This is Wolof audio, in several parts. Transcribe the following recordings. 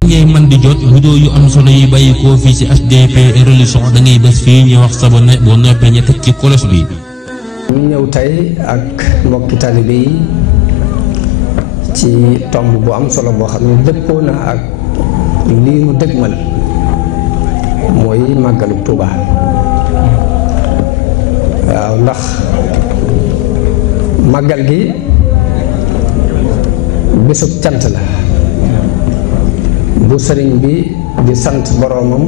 ngay man di jot vidéo yu am solo yi bàyyi ko fii ci HDP religion da ngay bés fii ñu wax sabone boo noppee ñu teg ci kolos bi. ñu ñëw tey ak mbokki taalibe yi ci tomb bu am solo boo xam ne dëppoo na ak lii mu dëgmal mooy màggalu Tuuba. waaw ndax màggal gi bésub cant la bu sëriñ bi di sant boroomam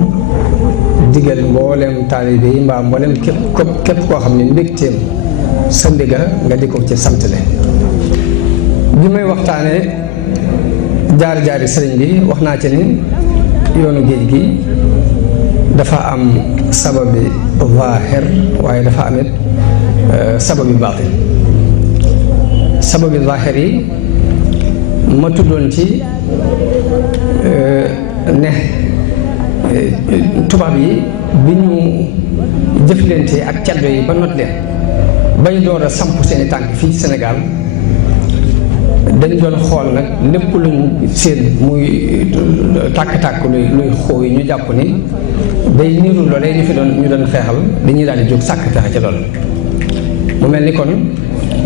digal mboolem taalibe yi mbaa mboolem képp koo xam ne mbégteem sa ndiga nga di ko ci santle bi may waxtaane jaar-jaari sëriñ bi wax naa ci ni yoonu géej gi dafa am sababi zaahir waaye dafa amit sababi baatin. sababi zaahir yi ma tuddoon ci ne tubaab yi bi ñu jëflante ak caddo yi ba not leen bay door a samp seeni tànk fii Sénégal dañ doon xool nag lépp luñ seen muy tàkk-tàkk luy xoow yi ñu jàpp ni day niru loolee ñu fi doon xeexal dañuy daal di jóg sàkk pexe ci loolu. mu mel ni kon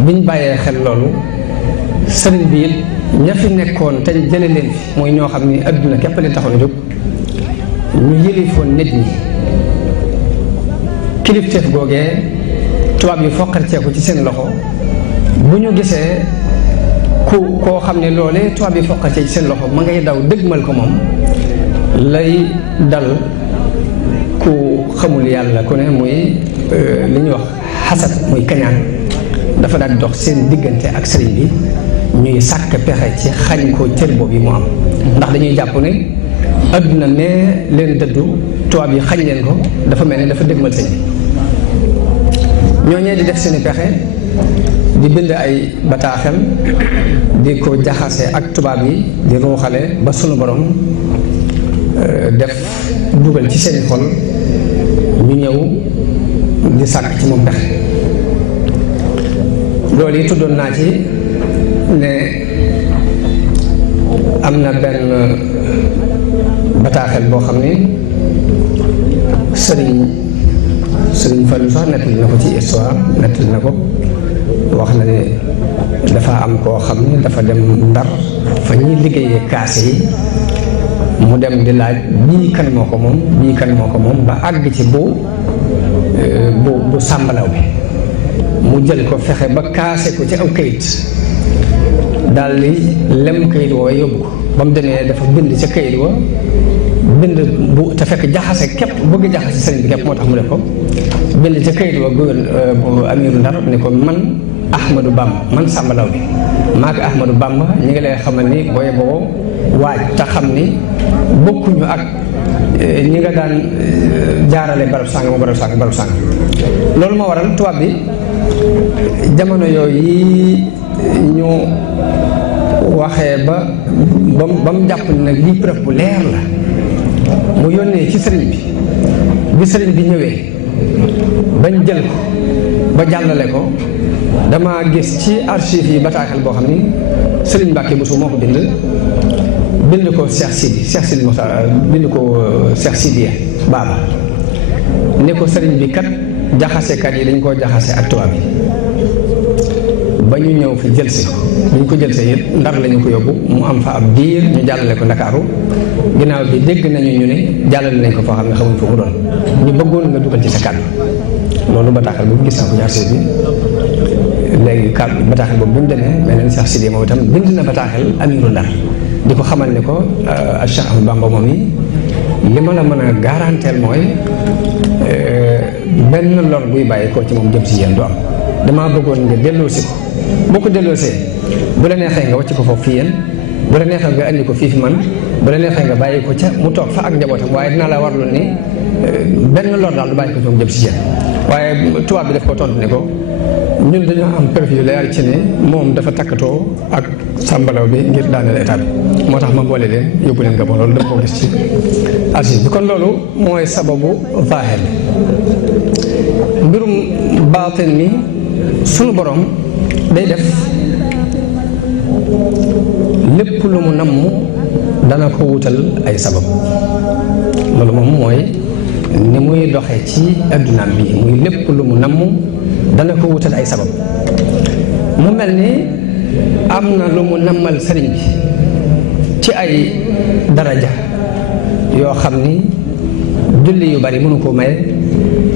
biñ bàyyee xel loolu sëriñ bi it ña fi nekkoon te jële leen fi mooy ñoo xam ni adduna képp leen taxoon a jóg ñu yëlifoon nit ñi kilifteef googee tubaab yi foqarceeku ci seen loxo bu ñu gisee koo xam ne loolee tubaab yi foqarcee ci seen loxo ma ngay daw dëgmal ko moom lay dal ku xamul yàlla ku ne muy li ñuy wax xasad muy kañaan dafa daal di dox seen diggante ak sëriñ bi ñuy sàkk pexe ci xañ ko cër boobu yi mu am ndax dañuy jàpp ne adduna nee leen dëddu tubaab yi xañ leen ko dafa mel ni dafa dëgmal sëñ bi ñooñee di def seeni pexe di bind ay bataaxel di ko jaxase ak tubaab yi di ruuxale ba sunu borom def dugal ci seeni xol ñu ñëw di sàkk ci moom pexe loolu yi tuddoon naa ci ne am na benn bataaxel boo xam ni sëriñ Fallu sax nettali na ko ci histoire nettali na ko wax na ne dafa am koo xam ne dafa dem Ndar fa ñuy liggéeyee kaase yi mu dem di laaj bii kan moo ko moom ba àgg ci bu sàmbalaw bi mu jël ko fexe ba kaase ko ci aw kayit daal di lem kayit woo yóbbu ko ba mu demee dafa bind ca kayit wa bind bu te fekk jaxase képp bëgg jaxase sëriñ bi képp moo tax mu def ko bind ca kayit wa amiru Ndar ni ko man Ahmadou Bamba man sàmbalaw bi maak Ahmadou Bamba ñi ngi lay xamal ni booy boo waaj te xam ni bokkuñu ak ñi nga daan jaarale barab sàng loolu moo waral tubaab bi jamono yooyu ñu waxee ba mu jàpp ne nag lii preuve bu leer la mu yónnee ci sëriñ bi sëriñ bi ñëwee bañ jël ko ba jàllale ko dama gis ci archive yi bataaxel boo xam ni sëriñ Mbàkke Bousso moo ko bind ko Cheikh Sidi Moxtaar bind ko Cheikh Sidiya Baba ne ko sëriñ bi kat jaxasekat yi dañ koo jaxase ak tubaab yi ba ñu ñëw fi jël si ko bu ñu ko jël see it Ndar lañu ko yóbbu mu am fa ab diir ñu jàllale ko Ndakaaru ginnaaw bi dégg nañu ñu ne jàllale nañ ko foo xam ne xamuñ foo mu doon ñu bëggoon nga dugal ci sa kàddu loolu bataaxel boobu gis naa ko ci archive bi léegi kàddu bataaxel boobu bu ñu demee mel na Cheikh Sidiya moom itam bind na bataaxel amiru Ndar di ko xamal ne ko Cheikh Ahmadou Bamba moom yi li ma la mën a garanteel mooy benn lor buy bàyyi ko ci moom jëm si yéen du am damaa bëggoon nga delloosi ko boo ko delloosee bu la neexee nga wàcc ko foofu fi yéen bu la neexee nga andi ko fii fi man bu la neexee nga bàyyi ko ca mu toog fa ak njabootam waaye dinaa la warlu ni benn lor daal du bàyyi ko ci moom jëm si yéen waaye tubaab bi daf ko tontu ne ko ñun dañoo am preuve yu leer ci ne moom dafa takkatoo ak sàmbalaw bi ngir daaneel état bi moo tax ma boole leen yóbbu leen Gabon loolu dama ko gis ci archive bi kon loolu mooy sababu zaahir mbirum baatin mi sunu borom day def lépp lu mu namm dana ko wutal ay sabab loolu moom mooy ni muy doxee ci addunaam bi muy lépp lu mu namm dana ko wutal ay sabab mu mel ni am na lu mu nammal sëriñ bi ci ay daraja yoo xam ni julli yu bari mënu koo maye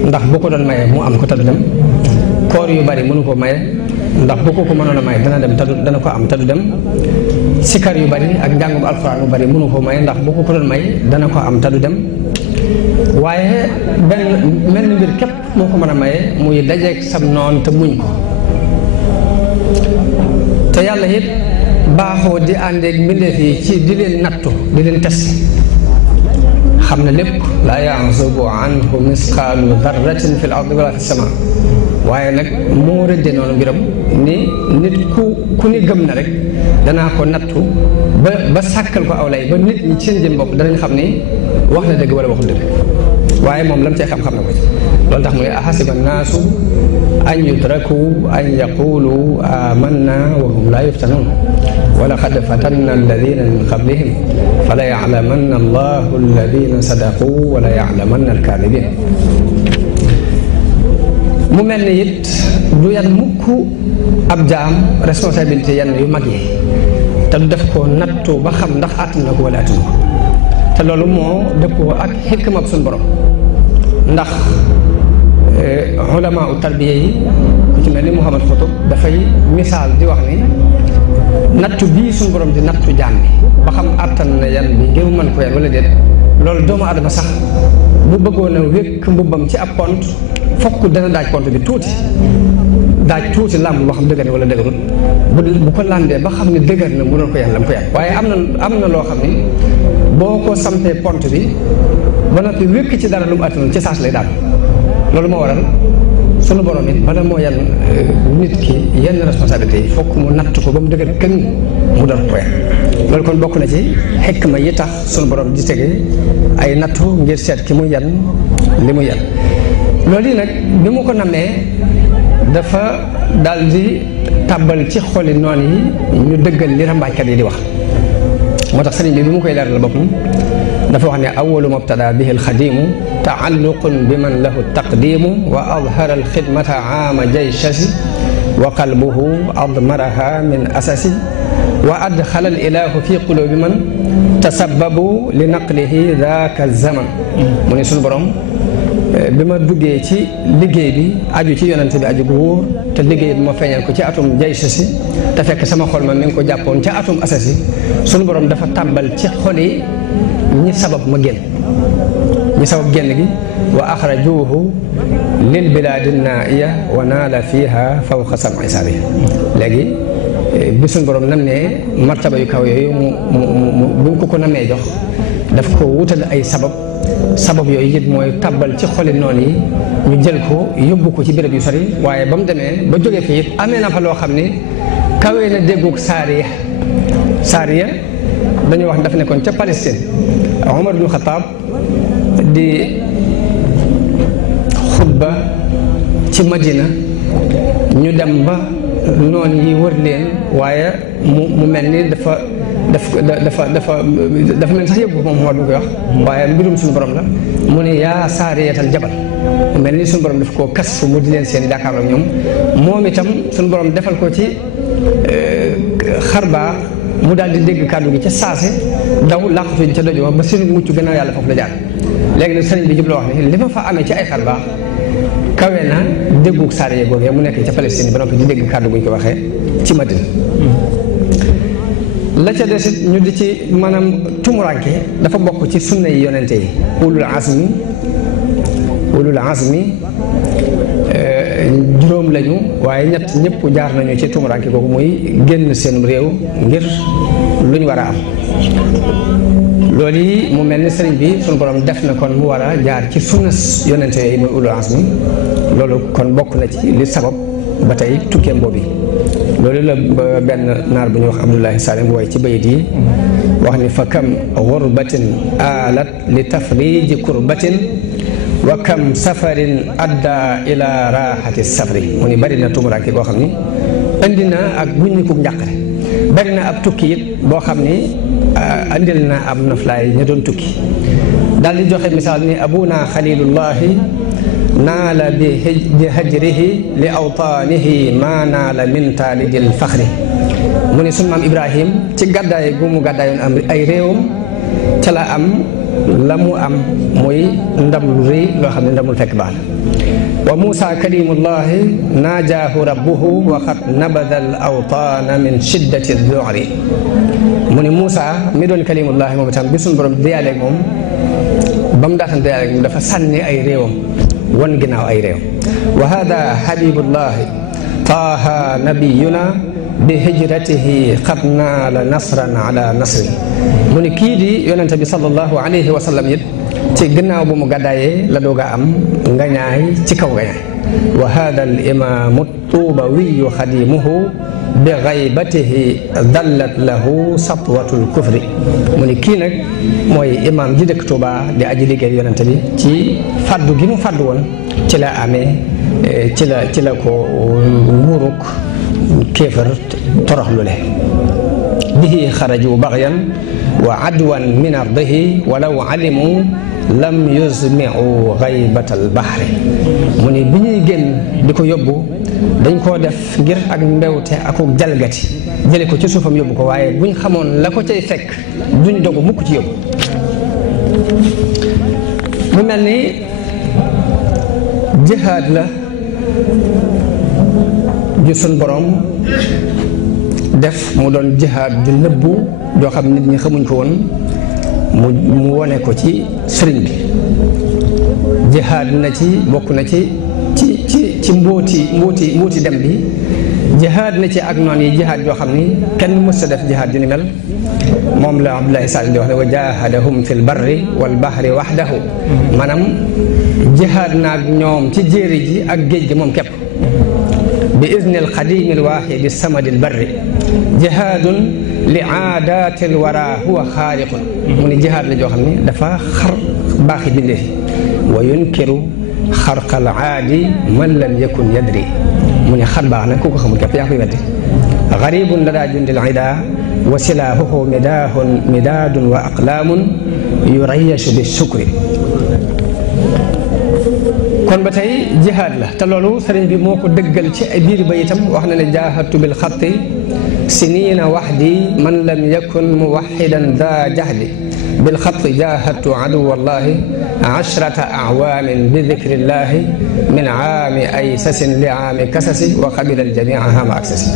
ndax bu ko doon maye mu am ko te du dem koor yu bari mënu koo maye ndax bu ko mënoon a maye dana dem te dana ko am te du dem sikar yu bari ak njàngum alxuraan yu bari mënu koo maye ndax bu ko doon may dana ko am te du dem waaye benn mel ni mbir képp moo ko mën a maye muy dajeeg sam noon te muñ ko te yàlla it baaxoo di àndeeg mbindeef yi ci di leen nattu di leen tes xam ne lépp laa yazubu anhu misqaalu darratin fi l ardi wala fi sama waaye nag moo rëdde noonu mbiram ni nit ku ni gëm na rek danaa ko nattu ba sàkkal ko aw lay ba nit ñi seen jëm bopp danañ xam ni wax na dëgg wala waxul dëgg waaye moom lam cee xam na ko ci loolu tax mu ne ahasiba naasu an yutraku an yaqulu amanna wa hum laa yuftanun wa laqad fatanna alladina min qablihim fala yaclamanna allahu alladina sadaqu wala yaclamanna alkaadibin mu mel ni it du yan mukk ab jaam responsabilité yenn yu mag yi te du def ko nattu ba xam ndax àttan na ko wala àttan ko te loolu moo dëppoo ak xikma suñu borom ndax ulama u tarbiya yi ku ci mel ni Muhammad Xutub dafay misaal di wax ni nattu bii suñu borom di nattu jaam bi ba xam àttan na yan bi ngir mën ko yan wala déet loolu doomu adama sax bu bëggoon a wékk mbubbam ci ab pont fokk dana daaj pont bi daaj tuuti làmb boo xam dëgër wala dëgërut bu ko làndee ba xam ne dëgër na mënoon ko yan lam ko yan waaye am na loo xam ni boo ko sampee pont bi ba noppi wékk ci dara lu mu attanul ci saas lay daal loolu moo waral sunu borom it bala moo yan nit ki yenn responsabilité yi fokk mu natt ko ba mu dëgër kenn mu door ko yan loolu kon bokk na ci xikma yi tax sunu borom di tege ay nattu ngir seet ki mu yan li mu yan loolu yi nag bi mu ko namee dafa daal di tàbbal ci xoli noon yi ñu dëggal li rambaajkat yi di wax moo tax sëriñ bi mu koy leeral boppam dafa wax ne awalu mubtada bihi alxadimu taalluqun bi man lahu taqdimu wa adhara alxidmata aama jayshasi wa qalbuhu admaraha min asasi wa adxala alilahu fi qulubi man tasababu li naqlihi daaka zaman mu ne suñu borom bi ma duggee ci liggéey bi aju ci yonente bi aju gu wóor te liggéey bi ma feeñal ko ci atum jayshasi te fekk sama xol ma mi ngi ko jàppoon ca atum asasi suñu borom dafa tàmbal ci xol yi ñi sabab ma génn ñi sabab génn gi wa axrajuhu lil bilaadi naaiya wa naala fiha fawqa sam'i sabi léegi bi suñu borom nam ne martaba yu kaw yooyu bu ko namee jox daf ko wutal ay sabab yooyu it mooy tàbbal ci xoli noonu yi ñu jël ko yóbbu ko ci béréb yu sori waaye ba mu demee ba jógee fi it amee na fa loo xam ni kawee na déggug saariya dañuy wax dafa nekkoon ca Palestine Omar ibn Khattab di xutba ci Madina ñu dem ba noon yi wër leen waaye mu mel ni dafa mel sax yëpp moom Omar bu koy wax waaye mbirum suñu borom la mu ne yaa saariyatal jabal mu mel ni suñu borom daf koo kas fu mu di leen seen jàkkaar ak ñoom moom itam suñu borom defal ko ci xarbaa mu daal di dégg kàddu gi ca saase daw làqatuñ ca dojo ba seen mucc gannaaw yàlla foofu la jaar léegi nag sëriñ bi jubloo wax ne li ma fa amee ci ay xar baax kawe na déggug saariya googee mu nekk ca Palestine ba noppi di dégg kàddu guñ ko waxee ci Madina la ca desit ñu di ci maanaam tumuranke dafa bokk ci sunna yi yonente yi ulul azmi juróom lañu waaye ñëpp jaar nañu ci tumuranke kooku muy génn seen réew ngir luñ war a am loolu yi mu mel ni sëriñ bi suñu borom def na kon mu war a jaar ci sunna yonente yooyu muy ulul azmi loolu kon bokk na ci li sabab ba tey tukkeem boobu loolu la benn naar bu ñuy wax Abdullahi Salim waaye ci bayit yi wax ni fa kam gurbatin alat li tafriji kurbatin wa kam safarin adda ila raxati safri mu ni bari na tumuraanke boo xam ni indi na ak guññikub njàqare bari na ab tukki it boo xam ni andil na am noflaay ña doon tukki daal di joxe misaal ni abuna xalilullahi naala bi hajrihi li awtaanihi maa naala min taalidil faxri mu ne sunu maam Ibrahim ci gàddaay gu mu gàddaayoon am ay réewam ca la am la mu am muy ndam lu rëy loo xam ne ndamul fekk baax la wa Muusa kalimullahi naajaahu rabbuhu wa qad nabada al awtaana min shiddati ad-du'ri mu ne Muusa mi doon kalimullahi moom itam bi suñu borom diyaaleeg moom ba mu daataan diyaaleeg moom dafa sànni ay réewam wan ginnaaw ay réew wa hada habibullahi taaha nabiyuna bi hijratihi qad naala nasran ala nasri mu ne kii di yonente bi sallallahu alayhi wa sallam it ci gannaaw bu mu gàddaayee la doog a am ngañaay ci kaw ngañaay wa hada al imamu tuubawiyu xadimuhu bi gaybatihi dallat lahu satwatul kufri mu ne kii nag mooy imam ji dëkk Tuuba di aji liggéey yonente bi ci faddu gi mu faddu woon ci la amee ci la ko nguuruk kéefar toroxlu le bihi xaraju baxyan wa adwan min ardihi walaw alimu lam yusmiu xaybatal baxri mu ni bi ñuy génn di ko yóbbu dañ koo def ngir ak mbewte akuk jalgati jële ko ci suufam yóbbu ko waaye buñ xamoon la ko cay fekk duñ dogu mukk ci yóbbu mu mel ni jihaad la ju sun borom def mu doon jihaad ju nëbbu joo xam nit ñi xamuñ ko woon mu wone ko ci sëriñ bi jihaad na ci bokk na ci mbóoti dem bi jihaad na ci ak noon yi jihaad joo xam ni kenn mës a def jihaad ju ni mel moom la Abdullahi Salim di wax ne wa jahadahum fi l barri wal bahri wahdahu maanaam jihaad naag ñoom ci jéeri ji ak géej gi moom képp bi izni alqadimi alwaxidi samadi albarri jihaadun li aadaati alwara huwa xaariqun mu ne jihaad la joo xam ne dafa xar baaxi bindee wa yunkiru xarqal aadi man lam yakun yadri mu ne xar baax nag ku ko xamul képp yaa koy weddi garibun la daa jundil ida wa silaahuhu midaadun wa aqlaamun yurayashu bi sukri kon ba tey jihaad la te loolu sëriñ bi moo ko dëggal ci ay biir ba itam wax na ne jaahadtu bil xatti siniina waxdi man lam yakun muwaxidan daa jahdi bil xatti jaahadtu aduwallahi ashrata awaamin bi dikrillahi min aami aysasin li aami kasasi wa qabila aljamia hama aksasi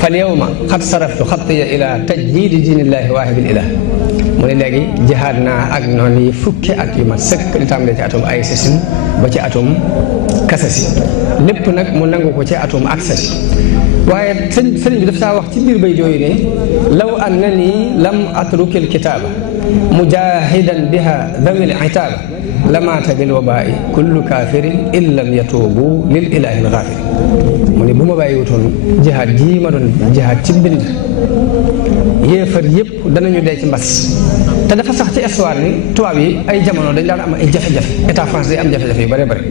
fal yawma qad saraftu xattiya ila tajdiidi diinillahi waahibil ilah mu ne léegi jihaad naa ak noonu yi fukki at yu mat sëkk li tàmbalee ci atum aysasin ba ci atum kasasi lépp nag mu nangu ko ci atum aksasi waaye sëriñ bi daf saa wax ci biir bay jooyu ne law annani lam atrukil kitaaba mujahidan biha dawil itaaba lamaata bil wabaa'i kullu kaafirin in lam yatuubu lil ilaahi al gaafir mu ne bu ma bàyyi wutoon jihaad jii ma doon jihaad ci mbind yéefar yëpp danañu dee ci mbas te dafa sax ci histoire ni tubaab yi ay jamono dañ daan am ay jafe-jafe état France day am jafe-jafe yu bare bare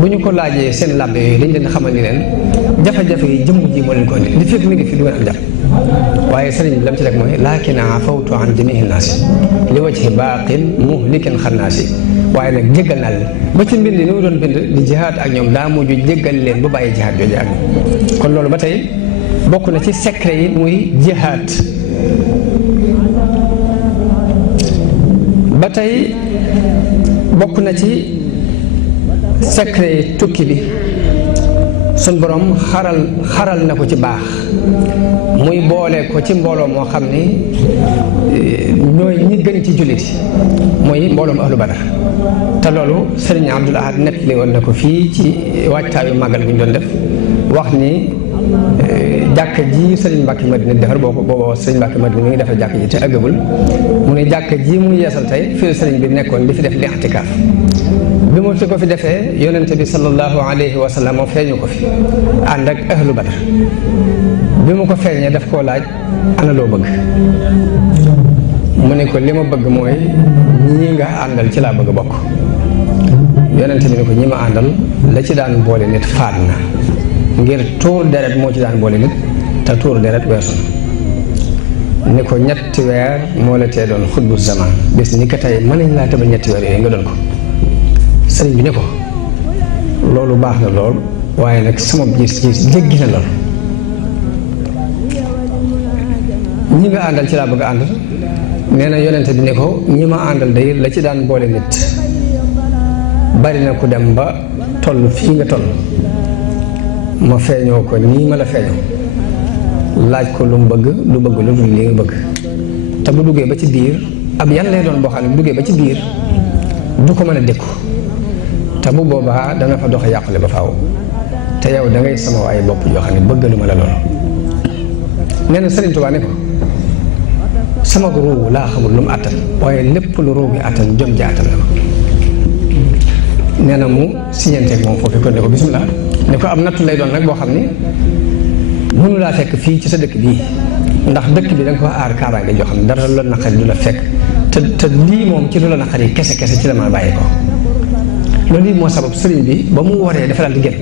bu ñu ko laajee seen làbbe yooyu dañ leen xamal ni leen jafe-jafe yi jëmm ji moo leen ko indi li fekk mi ngi fi du ngeen am jàpp waaye sëriñ bi lam ci rek mooy laakin afawtu an jamihi naasi li wajhi baaqin muhlikin xannaasi waaye nag jéggal naa leen ba ci mbind ni mu doon bind di jihaad ak ñoom daa mujj jéggal leen ba bàyyi jihaad jooju ak ñoom kon loolu ba tey bokk na ci secret yi muy jihaad ba tey bokk na ci secret yi tukki bi sun borom xaral na ko ci baax muy boole ko ci mbooloo moo xam ni ñooy ñi gën ci jullit muy mbooloom ahlu badar te loolu sëriñ Abdul Ahad nettali woon na ko fii ci waajtaayu màggal bi ñu doon def wax ni jàkka ji sëriñ Mbàkke Madina defar booba sëriñ Mbàkke Madina mi ngi defar jàkka ji te àggagul mu ne jàkka ji mu yeesal tey fii sëriñ bi nekkoon di fi def li'tikaaf bi mu fi ko fi defee yonente bi sallallahu alayhi wa sallam moo feeñu ko fi ànd ak ahlu badar bi mu ko feeñee daf koo laaj ana loo bëgg mu ne ko li ma bëgg mooy ñii nga àndal ci laa bëgg a bokk yonente bi ne ko ñi ma àndal la ci daan boole nit faat na ngir tuur deret moo ci daan boole nit te tuur deret weesu ni ko ñetti weer moo la tee doon xutbu zaman bis ni ko tey mën nañ laa tëbal ñetti weer yooyu nga doon ko sëriñ bi ne ko loolu baax na lool waaye nag sama gis-gis jéggi na lool ñi nga àndal ci laa bëgg a àndal nee na yonente bi ne ko ñi ma àndal day la ci daan boole nit bari na ku dem ba toll fii nga toll ma feeñoo ko nii ma la feeñoo laaj ko lu mu bëgg lu bëgg lu dul li nga bëgg te bu duggee ba ci biir ab yan lay doon boo xam ne bu duggee ba ci biir du ko mën a dékku te bu boobaa dana fa dox yàqule ba faaw te yow da ngay sama ay bopp yoo xam ne bëgg lu ma la lool nee na Sëriñ Tuubaa ne ko sama ruugu laa xamul lu mu àttan waaye lépp lu ruugu àttan jom ji àttan la ko nee na mu siñanteeg moom foofu kon ne ko bisimilah ne ko am nattu lay doon nag boo xam ne mënu laa fekk fii ci sa dëkk bii ndax dëkk bi da nga ko aar kaaraange joo xam ne dara lu la naqari du la fekk te lii moom ci lu la naqari kese ci la mën a bàyyi ko loolu lii moo sabab sëriñ bi ba mu waree dafa daal di génn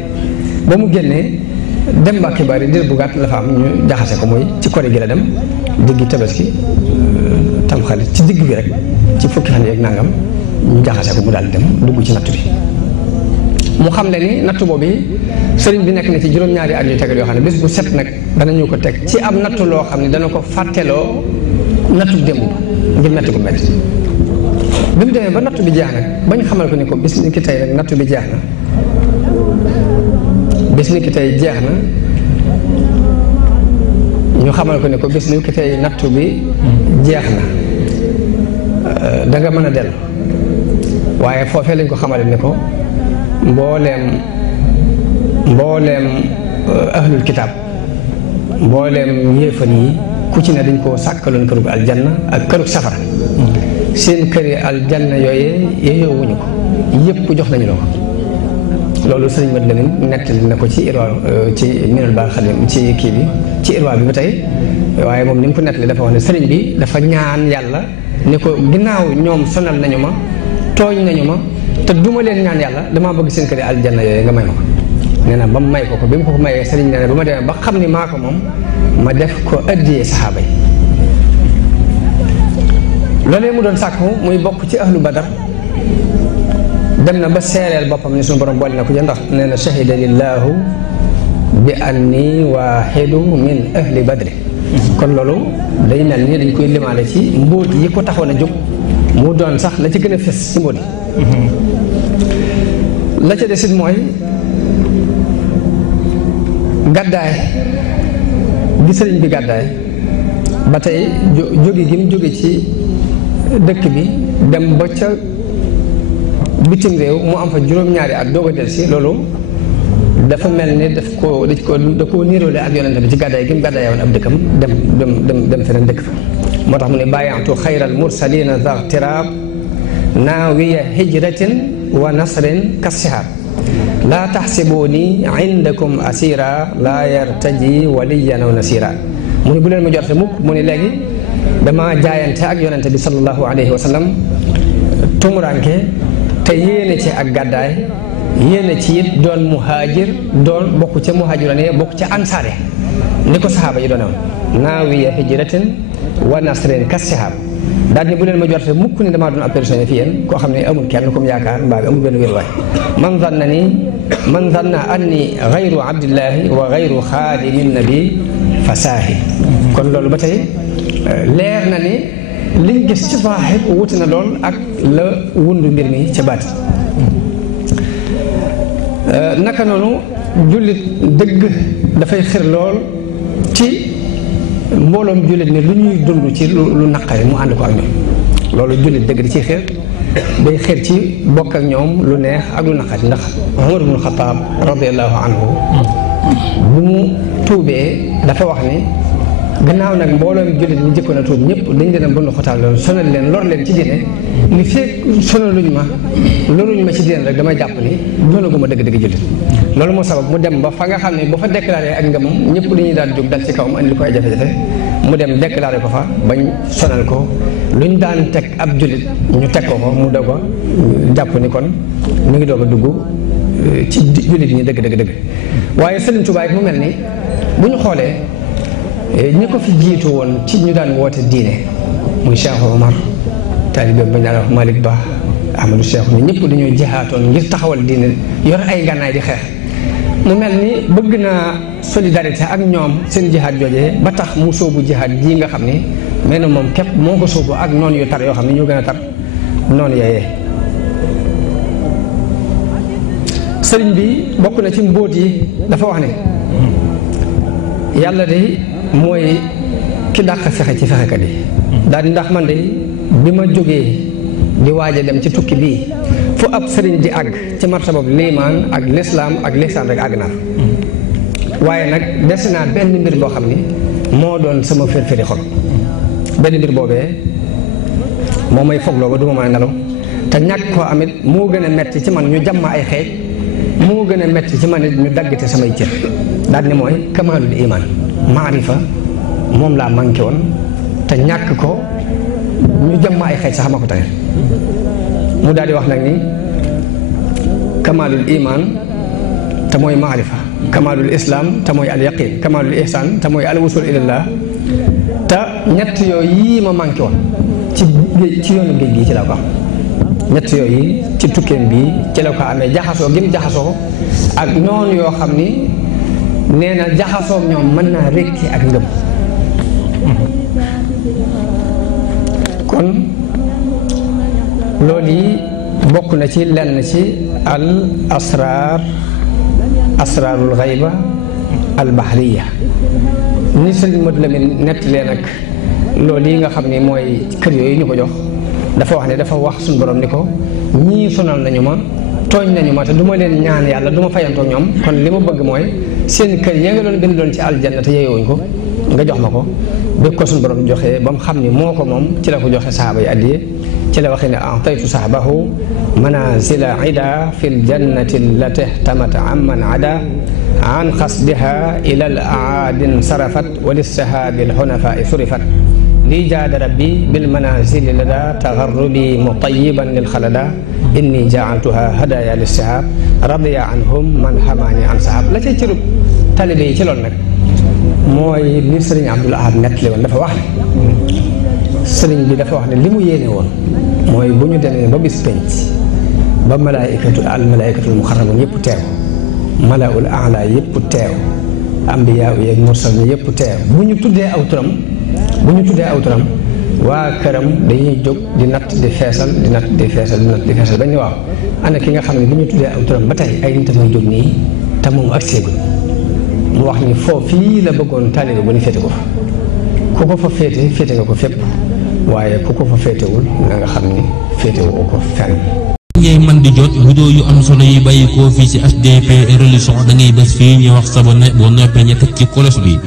ba mu génnee dem Mbàkke Bari dir bu gàtt la fa am ñu jaxase ko mooy ci kori gi la dem diggi tabaski tamxarit ci digg bi rek ci fukki fan yeeg nangam ñu jaxase ko mu daal di dem dugg ci natt bi mu xam le ni natt boobu sëriñ bi nekk na ci juróom-ñaari at yu tegal yoo xam ne bés bu set nag danañu ko teg ci am natt loo xam ne dana ko fàtteloo nattu démb ngir metti ko metti bi mu demee ba natt bi jeex nag bañ xamal ko ni ko bis ni ki tey nag natt bi jeex na bis ni ki tey jeex na ñu xamal ko ni ko bis ni ki tey natt bi jeex na da nga mën a dellu waaye foofee lañ ko xamale ni ko mbooleem ahlul kitaab mbooleem yéefar yi ku ci ne dañ koo sàkkaloon kërug aljanna ak kërug safara seen këri aljanna yooyee yeyoo wuñu ko yëpp jox nañu la ko loolu sëriñ Mat Lamin nettali na ko ci irwa ci minal baax xadim ci kii bi ci irwa bi ba tey waaye moom ni mu ko nettali dafa wax ne sëriñ bi dafa ñaan yàlla ne ko ginnaaw ñoom sonal nañu ma tooñ nañu ma te duma leen ñaan yàlla damaa bëgg seen këri aljanna yooyu nga may ma ko nee na ba mu may ko bi mu ko mayee sëriñ nee na ba ma demee ba xam ni maa ko moom ma def ko addiyee saxaaba yi loolee mu doon sàkku muy bokk ci ahlu badar dem na ba seereel boppam ni suñu borom boole na ko ja ndax nee na shahida lillahu bi anni waahidu min ahli badri kon loolu day mel ni dañ koy limaale ci mbóot yi ko taxoon a jóg mu doon sax la ci gën a fës ci mbóot yi la ca desit mooy gàddaay gi sëriñ bi gàddaay ba tey jóge gi mu jóge ci dëkk bi dem ba ca bitim réew mu am fa juróom-ñaari at doog a delsi loolu dafa mel ni da koo niroole ak yonente bi ci gàddaay gi mu gàddaay woon ab dëkkam dem feneen dëkk fa moo tax mu ne bàyyantu xayral mursalina zartiraab naawiya hijratin wa nasrin kassihaab laa taxsibuuni indakum asira laa yartaji waliyan aw nasira mu ne bu leen ma jorte mukk mu ne léegi dama jaayante ak yonente bi sallallahu alayhi wa sallam tumuranke te yéene ci ak gàddaay yéene ci it doon muhaajir doon bokk ca muhaajirane bokk ca ansaare ni ko saxaaba yi doon am naawiya hijratin wa nasrin kassihaab daal ni bu leen ma jorte mukk ni damaa doon ab personne fi yéen koo xam ne amul kenn comme yaakaar mbaa amul benn wér waay man zanna anni gayru abdillahi wa gayru xaadimi nabi fa saahi kon loolu ba tey leer na ni liñ gis ci zaahir wuti na lool ak la wundu mbir mi ca baat naka noonu jullit dëgg dafay xir lool ci mbooloom jullit ni lu ñuy dund ci lu naqari mu ànd ko ak ñoom loolu jullit dëgg di ciy xir day xir ci bokk ak ñoom lu neex ak lu naqari ndax Umar ibn Xataab radiallahu anhu bu mu tuubee dafa wax ni gannaaw nag mbooloo mi jullit ñi jëkkoon a tuub ñëpp dañ leen a bënn xotaal loolu sonal leen lor leen ci diine li fekk sonaluñ ma loruñ ma ci diine rek damay jàpp ni doonaguma dëgg-dëgg jullit loolu moo sabab mu dem ba fa nga xam ne ba fa déclaré ak ngëmam ñëpp dañuy daal jóg dal ci kawam andi ko ay jafe-jafe mu dem déclaré ko fa bañ sonal ko luñ daan teg ab jullit ñu teg ko mu doog a jàpp ni kon mu ngi doog a dugg ci jullit ñi dëgg waaye Sëriñ Tuubaa mu mel ni bu ñu xoolee ñi ko fi jiitu woon ci ñu daan woote diine muy Cheikh Omar taalibe ba daan wax Malick Ba Ahmadou Cheikh ñu ñëpp dañoo jihaatoon ngir taxawal diine yor ay gànnaay di xeex mu mel ni bëgg naa solidarité ak ñoom seen jihaat joojee ba tax mu sóobu jihaat jii nga xam ni mel na moom képp moo ko sóobu ak noonu yu tar yoo xam ne ñoo gën a tar noonu yooyee sëriñ bi bokk na ci mbóot yi dafa wax ne yàlla de mooy ki dàq fexe ci fexekat yi daal di ndax man de bi ma jógee di waaj a dem ci tukki bii fu ab sëriñ di àgg ci martabab liimaan ak lislaam ak lihsaan rek àgg naa waaye nag des naa benn mbir boo xam ni moo doon sama firfiri xol benn mbir boobee moo may fogloo ba du ma mën a nelaw te ñàkk koo amit moo gën a metti ci man ñu jàmm ay xeej moo gën a metti ci man it ñu daggate samay cër daal ni mooy kamaalul iman maarifa moom laa manqué woon te ñàkk ko ñu jàmm ay xeej sax ma ko tane mu daal di wax nag ni kamaalul iman te mooy maarifa kamaalul islam te mooy al yaqin kamaalul ihsan te mooy al wusul ilallah te ñett yooyu yii ma manqué woon ci yoonu géej gi ci la ko am ñett yooyu ci tukkeem bi ci la ko amee jaxasoo gim jaxasoo ak noonu yoo xam ni nee na jaxasoo ñoom mën naa rekki ak ngëm kon loolu yi bokk na ci lenn ci al asraarul xayba al bahriya ni sëriñ Modou Lamine nettalee nag loolu yi nga xam ni mooy kër yooyu ñu ko jox dafa wax ne dafa wax suñu borom ni ko ñii sonal nañu ma tooñ nañu ma te du ma leen ñaan yàlla du ma fayantoo ñoom kon li ma bëgg mooy seen kër ya nga doon bind doon ci aljanna te yeewuñ ko nga jox ma ko bi ko suñu borom joxee ba mu xam ni moo ko moom ci la ko joxe saxaaba yi addiye ci la waxee ne ataytu saxbahu manazila ida fi ljannati allati ihtamat amman ada an xasdiha ila al aadin sarafat wa lissahabi alxunafai surifat lii jaada rabbi bil manazili lada tagarrubi mutayiban lil xalada inni jaaltuha hadaya lissahab radiya anhum man xamaani an sahab la cay cërub talibe yi ci loolu nag mooy li sëriñ Abdul Ahad nettali woon dafa wax ne sëriñ bi dafa wax ne li mu yéene woon mooy bu ñu demee ba bis penc ba al malaikatul muxarramun yëpp teew malaul aala yëpp teew ambiyaa yeeg mursal ñi yëpp teew bu ñu tuddee aw turam waa këram dañuy jóg di natt di feesal bañ ne waaw ana ki nga xam ne bu ñu tuddee aw turam ba tey ay nit may jóg nii te moom ak seegul mu wax ni foofii la bëggoon taalibe bu ñu féete ko fa ku ko fa féete nga ko fépp waaye ku ko fa féetewul na nga xam ni féetewoo ko fenn. ngay man di jot vidéo yu am solo yi bàyyi koo fii ci HDP Religion da ngay bés fii ñu wax sabonné boo noppee ñu teg ci cloche bi.